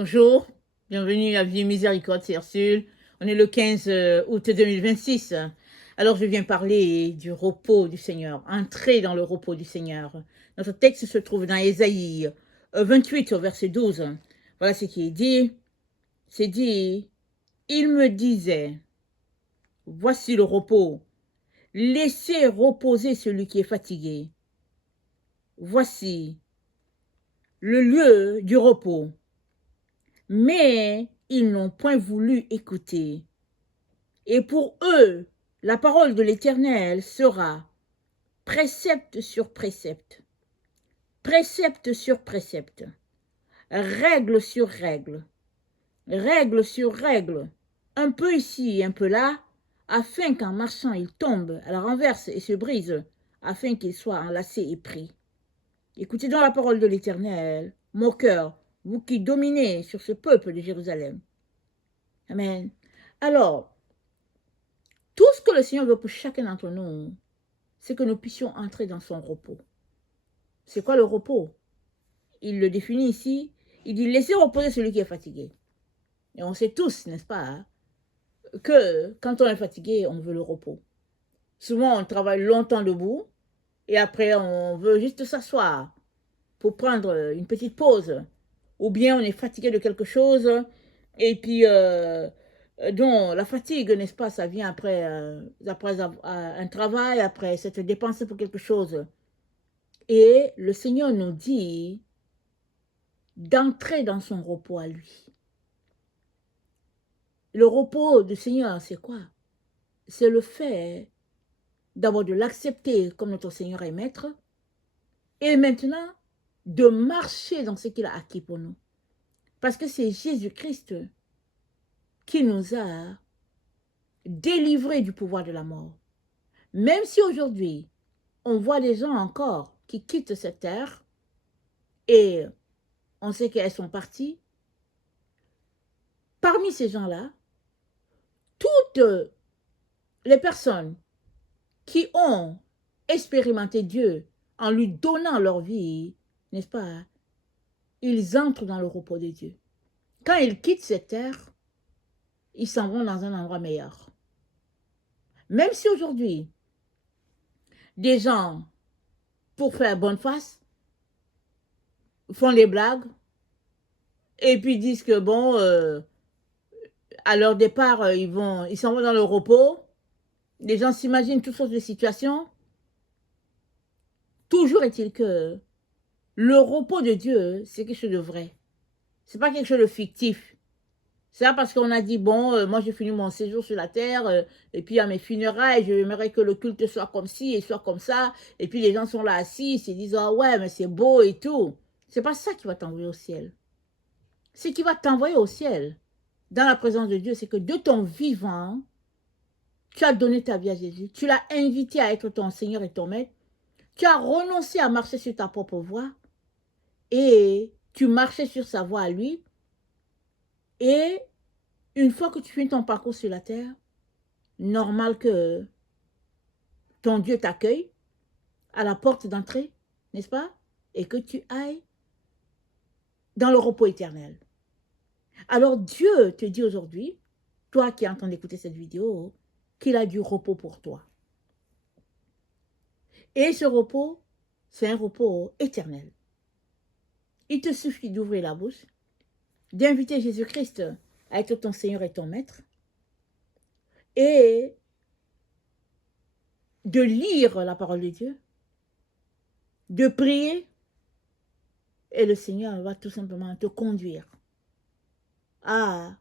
Bonjour, bienvenue à Vie et Miséricorde, c'est Ursule. On est le 15 août 2026. Alors je viens parler du repos du Seigneur, entrer dans le repos du Seigneur. Notre texte se trouve dans Ésaïe 28 au verset 12. Voilà ce qui est dit. C'est dit, il me disait, voici le repos, laissez reposer celui qui est fatigué. Voici le lieu du repos. Mais ils n'ont point voulu écouter. Et pour eux, la parole de l'Éternel sera précepte sur précepte, précepte sur précepte, règle sur règle, règle sur règle, un peu ici et un peu là, afin qu'en marchant il tombe à la renverse et se brise, afin qu'il soit enlacé et pris. Écoutez donc la parole de l'Éternel, mon cœur, vous qui dominez sur ce peuple de Jérusalem. Amen. Alors, tout ce que le Seigneur veut pour chacun d'entre nous, c'est que nous puissions entrer dans son repos. C'est quoi le repos? Il le définit ici. Il dit, laissez reposer celui qui est fatigué. Et on sait tous, n'est-ce pas, hein, que quand on est fatigué, on veut le repos. Souvent, on travaille longtemps debout et après, on veut juste s'asseoir pour prendre une petite pause. Ou bien on est fatigué de quelque chose et puis donc la fatigue, n'est-ce pas, ça vient après, après un travail, après s'être dépensé pour quelque chose. Et le Seigneur nous dit d'entrer dans son repos à lui. Le repos du Seigneur, c'est quoi? C'est le fait d'abord de l'accepter comme notre Seigneur et Maître et maintenant de marcher dans ce qu'il a acquis pour nous. Parce que c'est Jésus-Christ qui nous a délivrés du pouvoir de la mort. Même si aujourd'hui, on voit des gens encore qui quittent cette terre et on sait qu'elles sont parties, parmi ces gens-là, toutes les personnes qui ont expérimenté Dieu en lui donnant leur vie, n'est-ce pas, ils entrent dans le repos de Dieu. Quand ils quittent cette terre, ils s'en vont dans un endroit meilleur. Même si aujourd'hui, des gens, pour faire bonne face, font des blagues et puis disent que bon, à leur départ, ils s'en vont dans le repos. Les gens s'imaginent toutes sortes de situations. Toujours est-il que le repos de Dieu, c'est quelque chose de vrai. C'est pas quelque chose de fictif. C'est pas parce qu'on a dit, bon, moi j'ai fini mon séjour sur la terre, et puis à mes funérailles, j'aimerais que le culte soit comme ci et soit comme ça, et puis les gens sont là assis, ils se disent, ah ouais, mais c'est beau et tout. C'est pas ça qui va t'envoyer au ciel. Ce qui va t'envoyer au ciel, dans la présence de Dieu, c'est que de ton vivant, tu as donné ta vie à Jésus, tu l'as invité à être ton Seigneur et ton Maître, tu as renoncé à marcher sur ta propre voie, et tu marchais sur sa voie à lui, et une fois que tu finis ton parcours sur la terre, normal que ton Dieu t'accueille à la porte d'entrée, n'est-ce pas? Et que tu ailles dans le repos éternel. Alors Dieu te dit aujourd'hui, toi qui es en train d'écouter cette vidéo, qu'il a du repos pour toi. Et ce repos, c'est un repos éternel. Il te suffit d'ouvrir la bouche, d'inviter Jésus-Christ à être ton Seigneur et ton Maître, et de lire la parole de Dieu, de prier, et le Seigneur va tout simplement te conduire à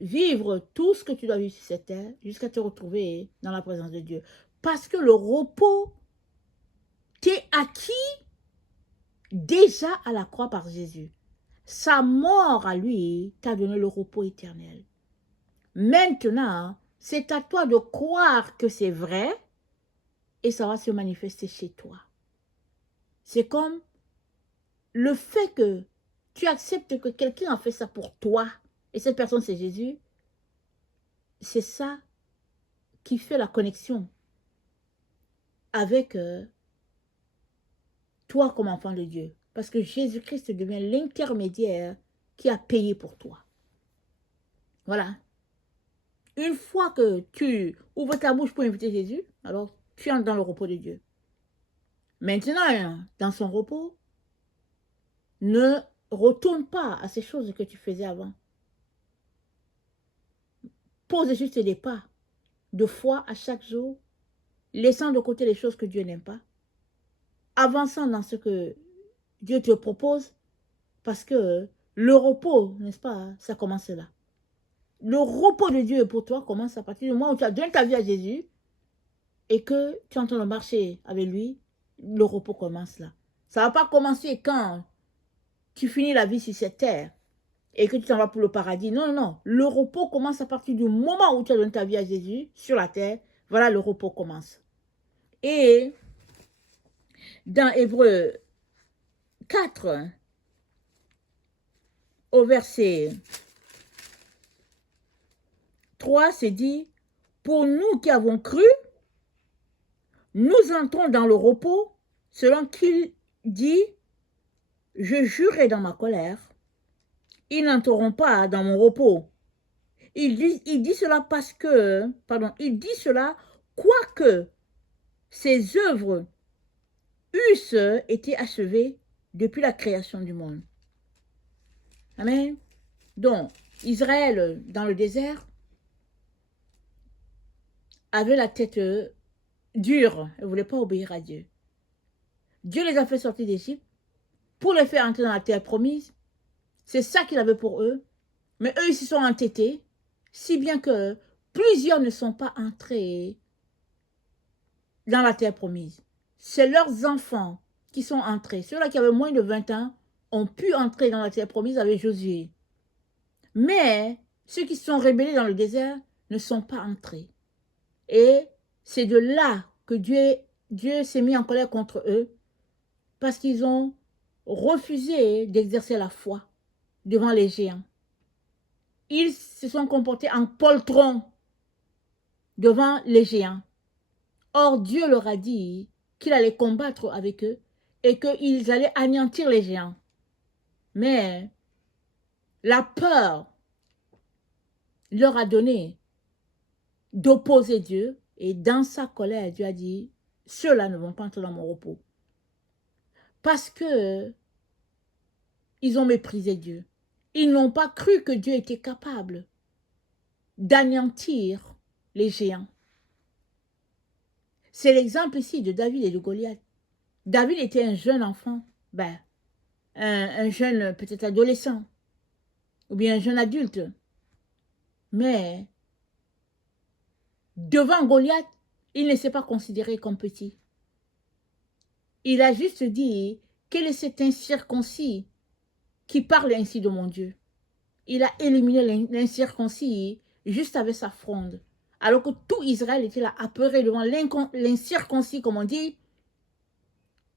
vivre tout ce que tu dois vivre sur cette terre jusqu'à te retrouver dans la présence de Dieu. Parce que le repos t'est acquis déjà à la croix par Jésus. Sa mort à lui t'a donné le repos éternel. Maintenant, c'est à toi de croire que c'est vrai et ça va se manifester chez toi. C'est comme le fait que tu acceptes que quelqu'un a fait ça pour toi et cette personne c'est Jésus, c'est ça qui fait la connexion avec toi comme enfant de Dieu. Parce que Jésus-Christ devient l'intermédiaire qui a payé pour toi. Voilà. Une fois que tu ouvres ta bouche pour inviter Jésus, alors tu entres dans le repos de Dieu. Maintenant, dans son repos, ne retourne pas à ces choses que tu faisais avant. Pose juste des pas de foi à chaque jour, laissant de côté les choses que Dieu n'aime pas, avançant dans ce que Dieu te propose, parce que le repos, n'est-ce pas, ça commence là. Le repos de Dieu pour toi commence à partir du moment où tu as donné ta vie à Jésus et que tu es en train de marcher avec lui, le repos commence là. Ça ne va pas commencer quand tu finis la vie sur cette terre et que tu t'en vas pour le paradis. Non, non, non. Le repos commence à partir du moment où tu as donné ta vie à Jésus sur la terre. Voilà, le repos commence. Et dans Hébreux 4, au verset 3, c'est dit, pour nous qui avons cru, nous entrons dans le repos, selon qu'il dit, je jurai dans ma colère, ils n'entreront pas dans mon repos. Il dit cela parce que, pardon, il dit cela, quoique ses œuvres eussent été achevées depuis la création du monde. Amen. Donc, Israël, dans le désert, avait la tête dure. Elle ne voulait pas obéir à Dieu. Dieu les a fait sortir d'Égypte pour les faire entrer dans la terre promise. C'est ça qu'il avait pour eux. Mais eux, ils se sont entêtés, si bien que plusieurs ne sont pas entrés dans la terre promise. C'est leurs enfants qui sont entrés. Ceux-là qui avaient moins de 20 ans ont pu entrer dans la terre promise avec Josué. Mais ceux qui se sont rebellés dans le désert ne sont pas entrés. Et c'est de là que Dieu s'est mis en colère contre eux parce qu'ils ont refusé d'exercer la foi devant les géants. Ils se sont comportés en poltrons devant les géants. Or, Dieu leur a dit qu'il allait combattre avec eux et qu'ils allaient anéantir les géants. Mais la peur leur a donné d'opposer Dieu et dans sa colère, Dieu a dit, ceux-là ne vont pas entrer dans mon repos. Parce que ils ont méprisé Dieu. Ils n'ont pas cru que Dieu était capable d'anéantir les géants. C'est l'exemple ici de David et de Goliath. David était un jeune enfant, un jeune peut-être adolescent, ou bien un jeune adulte. Mais devant Goliath, il ne s'est pas considéré comme petit. Il a juste dit, quel est cet incirconcis qui parle ainsi de mon Dieu? Il a éliminé l'incirconcis juste avec sa fronde. Alors que tout Israël était là, apeuré devant l'incirconcis, comme on dit.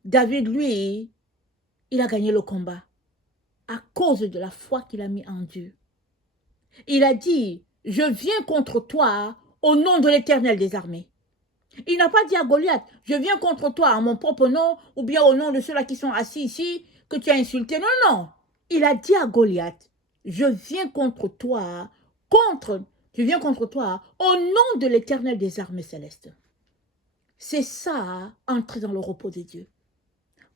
David, lui, il a gagné le combat à cause de la foi qu'il a mis en Dieu. Il a dit, je viens contre toi au nom de l'Éternel des armées. Il n'a pas dit à Goliath, je viens contre toi en mon propre nom, ou bien au nom de ceux-là qui sont assis ici, que tu as insulté. Non, non. Il a dit à Goliath, je viens contre toi, au nom de l'Éternel des armées célestes. C'est ça, entrer dans le repos de Dieu.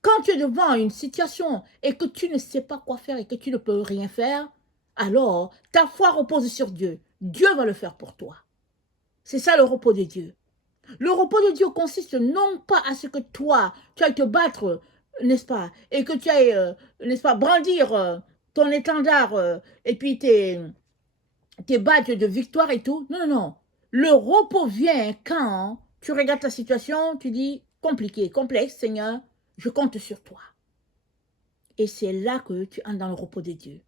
Quand tu es devant une situation et que tu ne sais pas quoi faire et que tu ne peux rien faire, alors ta foi repose sur Dieu. Dieu va le faire pour toi. C'est ça le repos de Dieu. Le repos de Dieu consiste non pas à ce que toi, tu ailles te battre, n'est-ce pas, et que tu ailles, n'est-ce pas, brandir ton étendard et puis tes badges de victoire et tout. Non, non, non. Le repos vient quand tu regardes ta situation, tu dis, compliqué, complexe, Seigneur, je compte sur toi. Et c'est là que tu entres dans le repos de Dieu.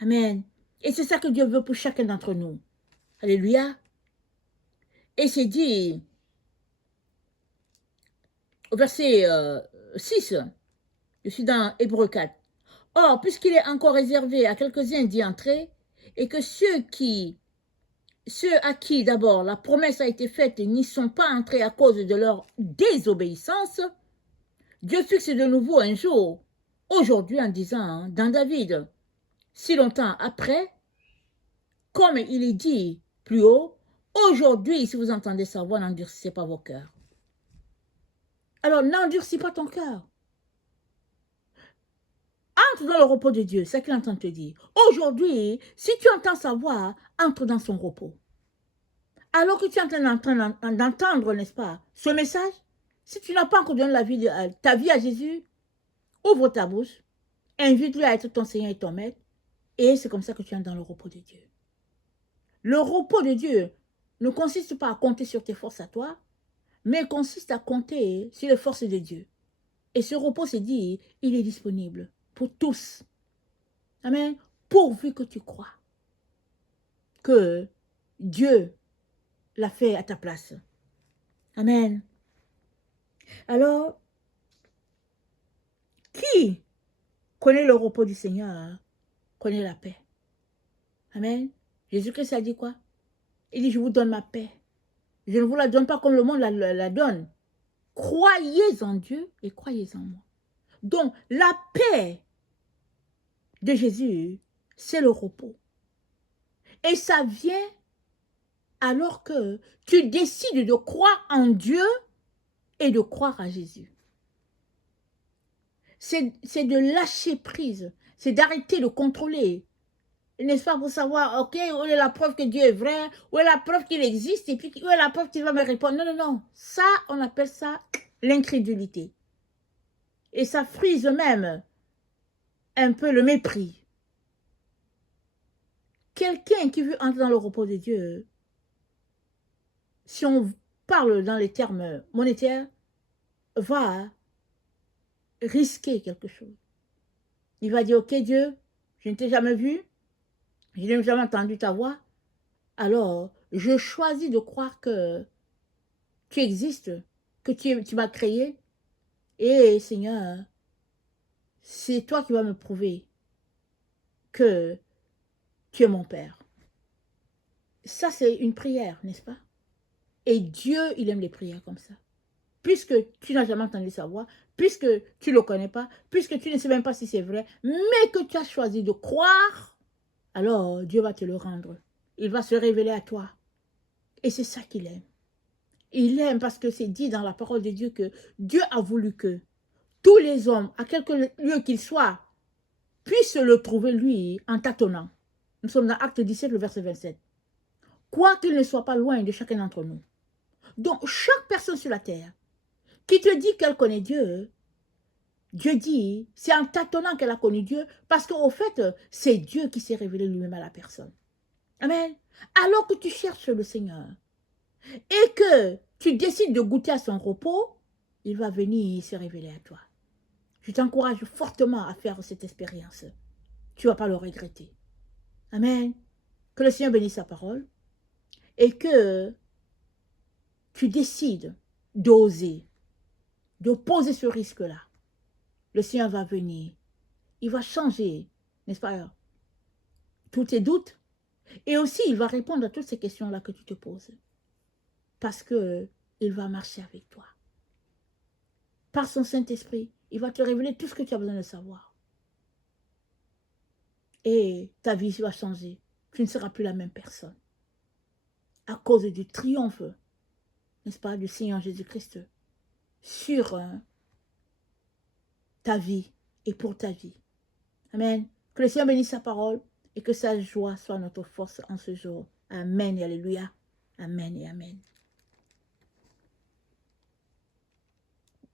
Amen. Et c'est ça que Dieu veut pour chacun d'entre nous. Alléluia. Et c'est dit, au verset 6, je suis dans Hébreux 4. Or, puisqu'il est encore réservé à quelques-uns d'y entrer, et que ceux à qui d'abord la promesse a été faite n'y sont pas entrés à cause de leur désobéissance, Dieu fixe de nouveau un jour aujourd'hui en disant, hein, dans David, si longtemps après, comme il est dit plus haut, aujourd'hui, si vous entendez sa voix, n'endurcissez pas vos cœurs. Alors, n'endurcis pas ton cœur. Entre dans le repos de Dieu, c'est ce qu'il entend te dire. Aujourd'hui, si tu entends sa voix, entre dans son repos. Alors que tu es en train d'entendre, n'est-ce pas, ce message, si tu n'as pas encore donné ta vie à Jésus, ouvre ta bouche, invite-le à être ton Seigneur et ton Maître, et c'est comme ça que tu es dans le repos de Dieu. Le repos de Dieu ne consiste pas à compter sur tes forces à toi, mais consiste à compter sur les forces de Dieu. Et ce repos, c'est dit, il est disponible pour tous. Amen. Pourvu que tu crois que Dieu l'a fait à ta place. Amen. Alors, qui connaît le repos du Seigneur, connaît la paix. Amen. Jésus-Christ a dit quoi? Il dit, je vous donne ma paix. Je ne vous la donne pas comme le monde la donne. Croyez en Dieu et croyez en moi. Donc, la paix de Jésus, c'est le repos. Et ça vient alors que tu décides de croire en Dieu et de croire à Jésus. C'est de lâcher prise, c'est d'arrêter de contrôler. N'est-ce pas, pour savoir, ok, où est la preuve que Dieu est vrai, où est la preuve qu'il existe, et puis où est la preuve qu'il va me répondre. Non, non, non. Ça, on appelle ça l'incrédulité. Et ça frise même un peu le mépris. Quelqu'un qui veut entrer dans le repos de Dieu, si on parle dans les termes monétaires, va risquer quelque chose. Il va dire, ok Dieu, je ne t'ai jamais vu, je n'ai jamais entendu ta voix, alors je choisis de croire que tu existes, que tu m'as créé, et Seigneur, c'est toi qui vas me prouver que tu es mon Père. Ça, c'est une prière, n'est-ce pas? Et Dieu, il aime les prières comme ça. Puisque tu n'as jamais entendu sa voix, puisque tu ne le connais pas, puisque tu ne sais même pas si c'est vrai, mais que tu as choisi de croire, alors Dieu va te le rendre. Il va se révéler à toi. Et c'est ça qu'il aime. Il aime parce que c'est dit dans la parole de Dieu que Dieu a voulu que tous les hommes, à quelque lieu qu'ils soient, puissent le trouver lui en tâtonnant. Nous sommes dans Acte 17, le verset 27. Quoi qu'il ne soit pas loin de chacun d'entre nous. Donc, chaque personne sur la terre qui te dit qu'elle connaît Dieu, Dieu dit, c'est en tâtonnant qu'elle a connu Dieu, parce qu'au fait, c'est Dieu qui s'est révélé lui-même à la personne. Amen. Alors que tu cherches le Seigneur et que tu décides de goûter à son repos, il va venir se révéler à toi. Je t'encourage fortement à faire cette expérience. Tu ne vas pas le regretter. Amen. Que le Seigneur bénisse sa parole et que tu décides d'oser, de poser ce risque-là. Le Seigneur va venir. Il va changer, n'est-ce pas, tous tes doutes. Et aussi, il va répondre à toutes ces questions-là que tu te poses. Parce qu'il va marcher avec toi. Par son Saint-Esprit, il va te révéler tout ce que tu as besoin de savoir. Et ta vie va changer. Tu ne seras plus la même personne. À cause du triomphe, n'est-ce pas, du Seigneur Jésus-Christ sur ta vie et pour ta vie. Amen. Que le Seigneur bénisse sa parole et que sa joie soit notre force en ce jour. Amen et alléluia. Amen et amen.